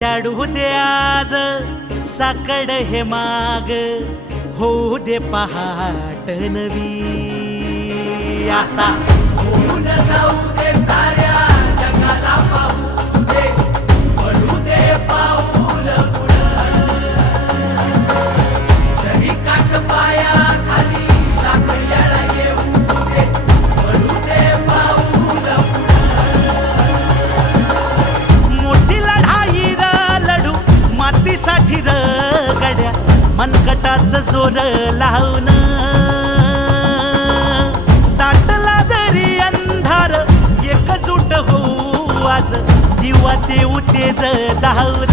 टाळू दे आज साकड हे माग, होऊ दे पहाट नवी. आता होऊन जाऊ दे साऱ्या जगाला पाहू दे, पडू दे पाऊल पुढं. जरी काट पाया खाली लाख येळा येऊ दे, पडू दे पाऊल पुढं. मोठी लढाई र लढू मातीसाठी र गड्या, मनगटाच जोर लावून. दाटला जरी अंधार एकजूट होऊ आज, दिवा देऊ तेज धावून.